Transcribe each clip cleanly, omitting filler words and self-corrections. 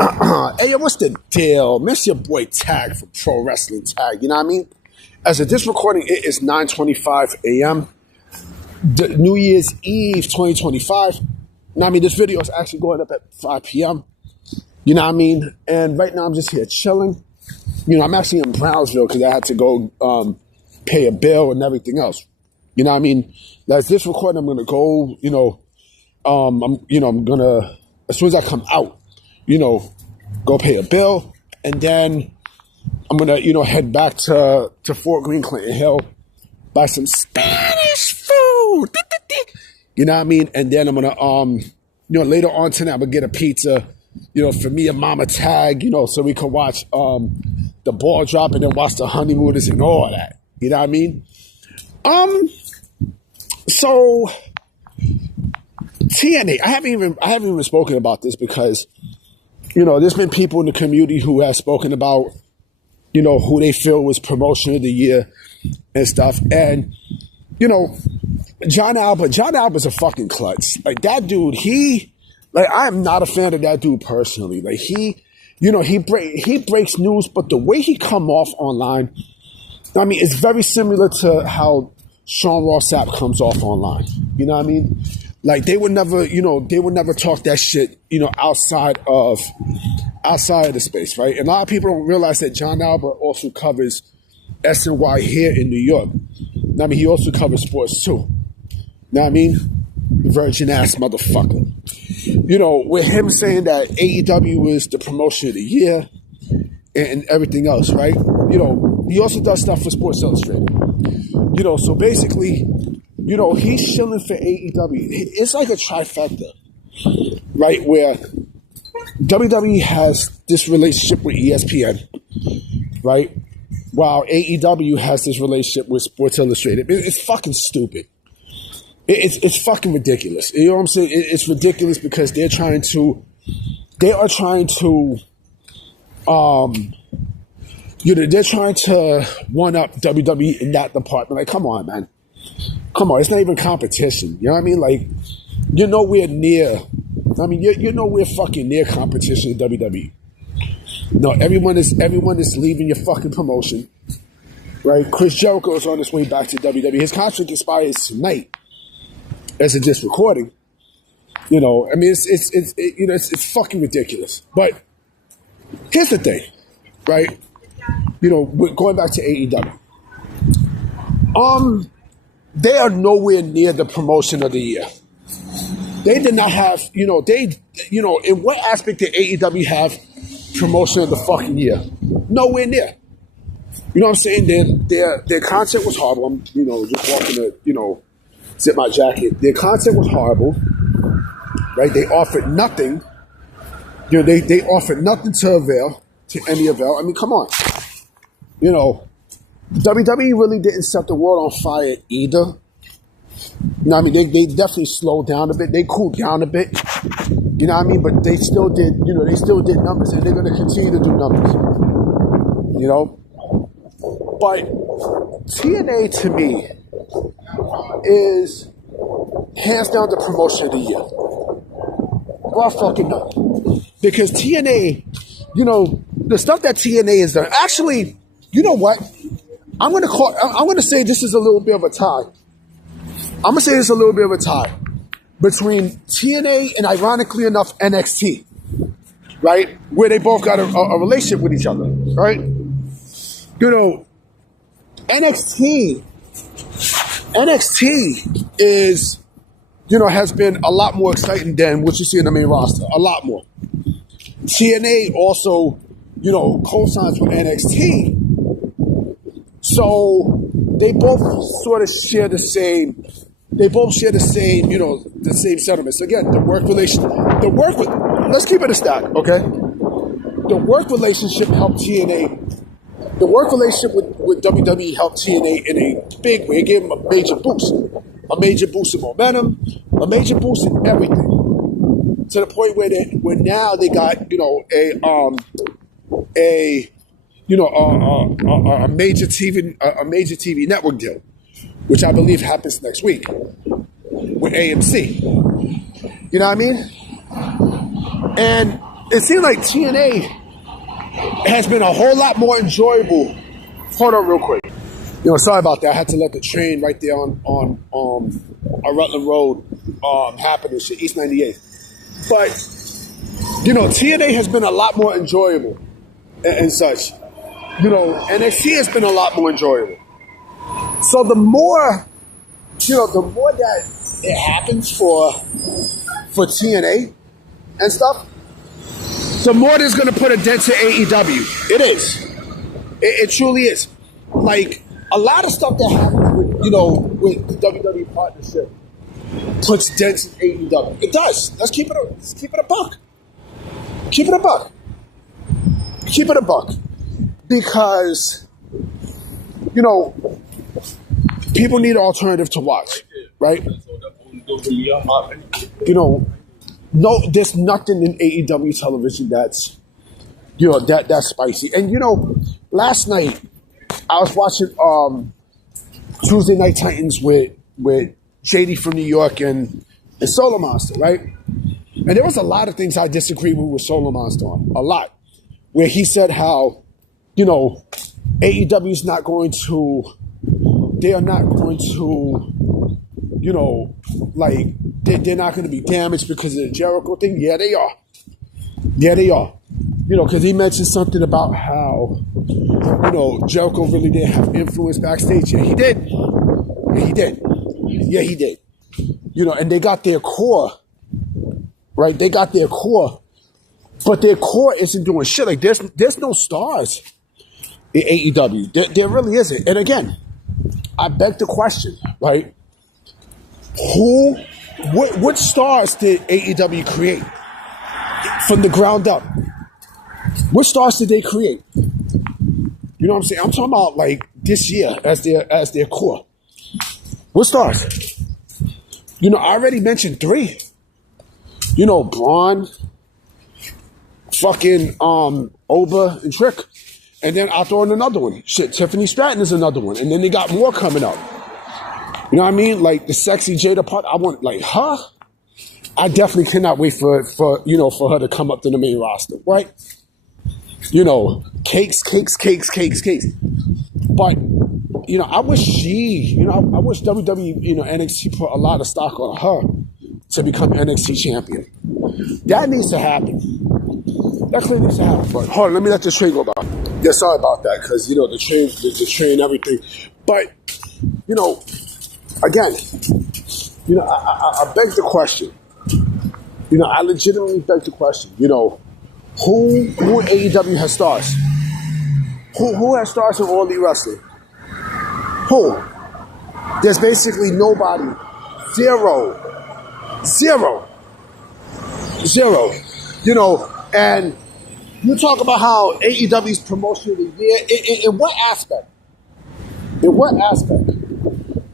Hey, what's the deal? Miss your boy Tag from Pro Wrestling Tag. You know what I mean? As of this recording, it is 9:25 a.m. The New Year's Eve 2025. Now, I mean, this video is actually going up at 5 p.m. You know what I mean? And right now, I'm just here chilling. You know, I'm actually in Brownsville because I had to go pay a bill and everything else. You know what I mean? As this recording, I'm gonna go. I'm gonna, as soon as I come out, go pay a bill, and then I'm gonna, head back to Fort Greene, Clinton Hill, buy some Spanish food. You know what I mean? And then I'm gonna, later on tonight, I'm gonna get a pizza, for me and Mama Tag, so we can watch the ball drop and then watch the honeymooners and all that. You know what I mean? So TNA, I haven't even spoken about this because, there's been people in the community who have spoken about, who they feel was promotion of the year and stuff. And, John Alba's a fucking klutz. Like, that dude, I am not a fan of that dude personally. Like, he breaks news, but the way he come off online, I mean, it's very similar to how Sean Ross Sapp comes off online. You know what I mean? Like, they would never talk that shit, outside of the space, right? And a lot of people don't realize that John Alba also covers SNY here in New York. I mean, he also covers sports too. Know what I mean? Virgin ass motherfucker. With him saying that AEW is the promotion of the year and everything else, right? He also does stuff for Sports Illustrated. So basically, he's shilling for AEW. It's like a trifecta, right? Where WWE has this relationship with ESPN, right? While AEW has this relationship with Sports Illustrated. It's fucking stupid. It's fucking ridiculous. You know what I'm saying? It's ridiculous because they are trying to they're trying to one up WWE in that department. Like, come on, man. Come on, it's not even competition. You know what I mean? Like, you're nowhere near. I mean, you're nowhere fucking near competition in WWE. No, everyone is leaving your fucking promotion, right? Chris Jericho is on his way back to WWE. His contract expires tonight, as of this recording. I mean, it's fucking ridiculous. But here's the thing, right? We're going back to AEW. They are nowhere near the promotion of the year. They did not have, in what aspect did AEW have promotion of the fucking year? Nowhere near. You know what I'm saying? Their content was horrible. I'm, just walking to, zip my jacket. Their content was horrible, right? They offered nothing. They offered nothing to any avail. I mean, come on. WWE really didn't set the world on fire either. I mean, they definitely slowed down a bit. They cooled down a bit. You know what I mean? But they still did, they still did numbers, and they're going to continue to do numbers. But TNA, to me, is hands down the promotion of the year. Well, fucking no. Because TNA, the stuff that TNA has done, actually, you know what? I'm going to say this is a little bit of a tie. I'm going to say this is a little bit of a tie between TNA and, ironically enough, NXT, right? Where they both got a relationship with each other, right? NXT is, has been a lot more exciting than what you see in the main roster. A lot more. TNA also, co-signs with NXT. So they both sort of share the same, the same sentiments. Again, let's keep it a stack, okay? The work relationship helped TNA. The work relationship with WWE helped TNA in a big way. It gave them a major boost in momentum, a major boost in everything. To the point where now they got a major TV network deal, which I believe happens next week with AMC. You know what I mean? And it seems like TNA has been a whole lot more enjoyable. Hold on real quick. Sorry about that. I had to let the train right there on Rutland Road happen and shit, East 98th. But, TNA has been a lot more enjoyable and such. NXT has been a lot more enjoyable. So the more that it happens for TNA and stuff, the more there's going to put a dent to AEW. It is. It truly is. Like, a lot of stuff that happens with the WWE partnership puts dents in AEW. It does. Let's keep it a buck. Keep it a buck. Keep it a buck. Because, people need an alternative to watch, right? No, there's nothing in AEW television that's, that's spicy. And, last night, I was watching Tuesday Night Titans with JD from New York and Solo Monster, right? And there was a lot of things I disagreed with Solo Monster on, a lot. Where he said how, AEW is not going to, they are not going to, they're not going to be damaged because of the Jericho thing. Yeah, they are. Yeah, they are. Because he mentioned something about how, Jericho really didn't have influence backstage. Yeah, he did. Yeah, he did. Yeah, he did. And they got their core, right? They got their core. But their core isn't doing shit. Like, there's no stars in AEW. There really isn't. And again, I beg the question, right? What stars did AEW create from the ground up? What stars did they create? You know what I'm saying? I'm talking about like this year as their core. What stars? I already mentioned 3. Braun, fucking Oba and Trick. And then I'll throw in another one. Shit, Tiffany Stratton is another one. And then they got more coming up. You know what I mean? Like the sexy Jada part. I want, like, huh? I definitely cannot wait for her to come up to the main roster, right? Cakes. But, I wish I wish WWE, NXT put a lot of stock on her to become NXT champion. That needs to happen. That clearly needs to happen. But hold on, let me let the train go by. Yeah, sorry about that, because, the train, everything. But, again, I beg the question. I legitimately beg the question. Who in AEW has stars? Who has stars in All Elite Wrestling? Who? There's basically nobody. Zero. And you talk about how AEW's promotion of the year. In what aspect? In what aspect?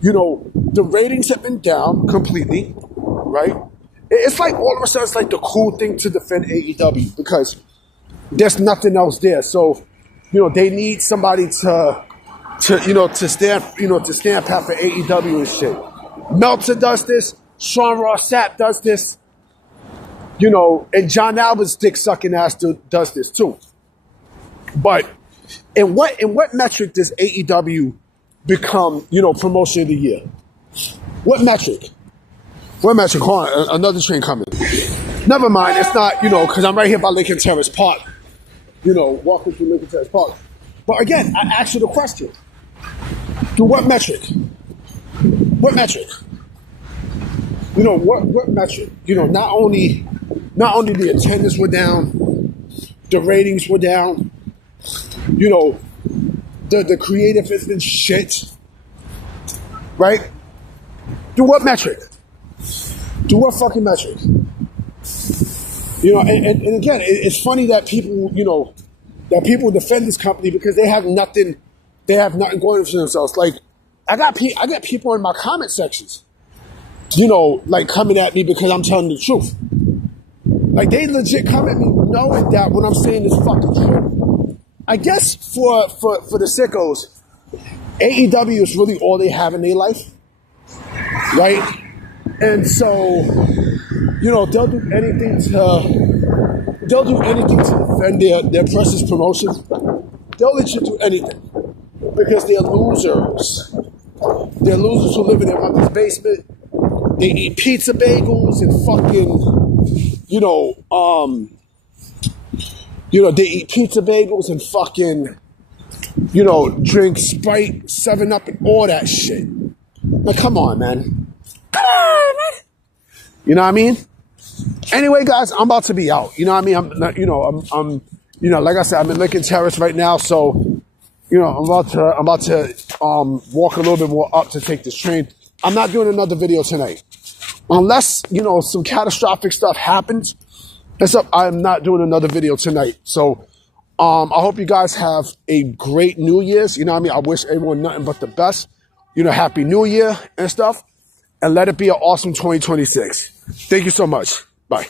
The ratings have been down completely, right? It's like all of a sudden it's like the cool thing to defend AEW because there's nothing else there. So, they need somebody to stand pat for AEW and shit. Meltzer does this. Sean Ross Sapp does this. And John Albert's dick sucking ass does this too. But in what metric does AEW become, promotion of the year? What metric? Hold on, another train coming. Never mind, it's not, because I'm right here by Lincoln Terrace Park. Walking through Lincoln Terrace Park. But again, I ask you the question. Through what metric? What metric? What metric? Not only the attendance were down, the ratings were down, the creative has been shit. Right? Through what metric? Through what fucking metric? And again, it's funny that people, defend this company because they have nothing going for themselves. Like, I got people in my comment sections, coming at me because I'm telling the truth. Like, they legit come at me knowing that what I'm saying is fucking true. I guess for the sickos, AEW is really all they have in their life, right? And so, they'll do anything to they'll do anything to defend their precious promotion. They'll legit do anything because they're losers. They're losers who live in their mother's basement. They eat pizza bagels and fucking, they eat pizza bagels and fucking, drink Sprite, 7-Up, and all that shit. Like, come on, man. Come on, man. You know what I mean? Anyway, guys, I'm about to be out. You know what I mean? I'm like I said, I'm in Lincoln Terrace right now, so, I'm about to walk a little bit more up to take this train. I'm not doing another video tonight. Unless, some catastrophic stuff happens, I'm not doing another video tonight. So, I hope you guys have a great New Year's. You know what I mean? I wish everyone nothing but the best. Happy New Year and stuff. And let it be an awesome 2026. Thank you so much. Bye.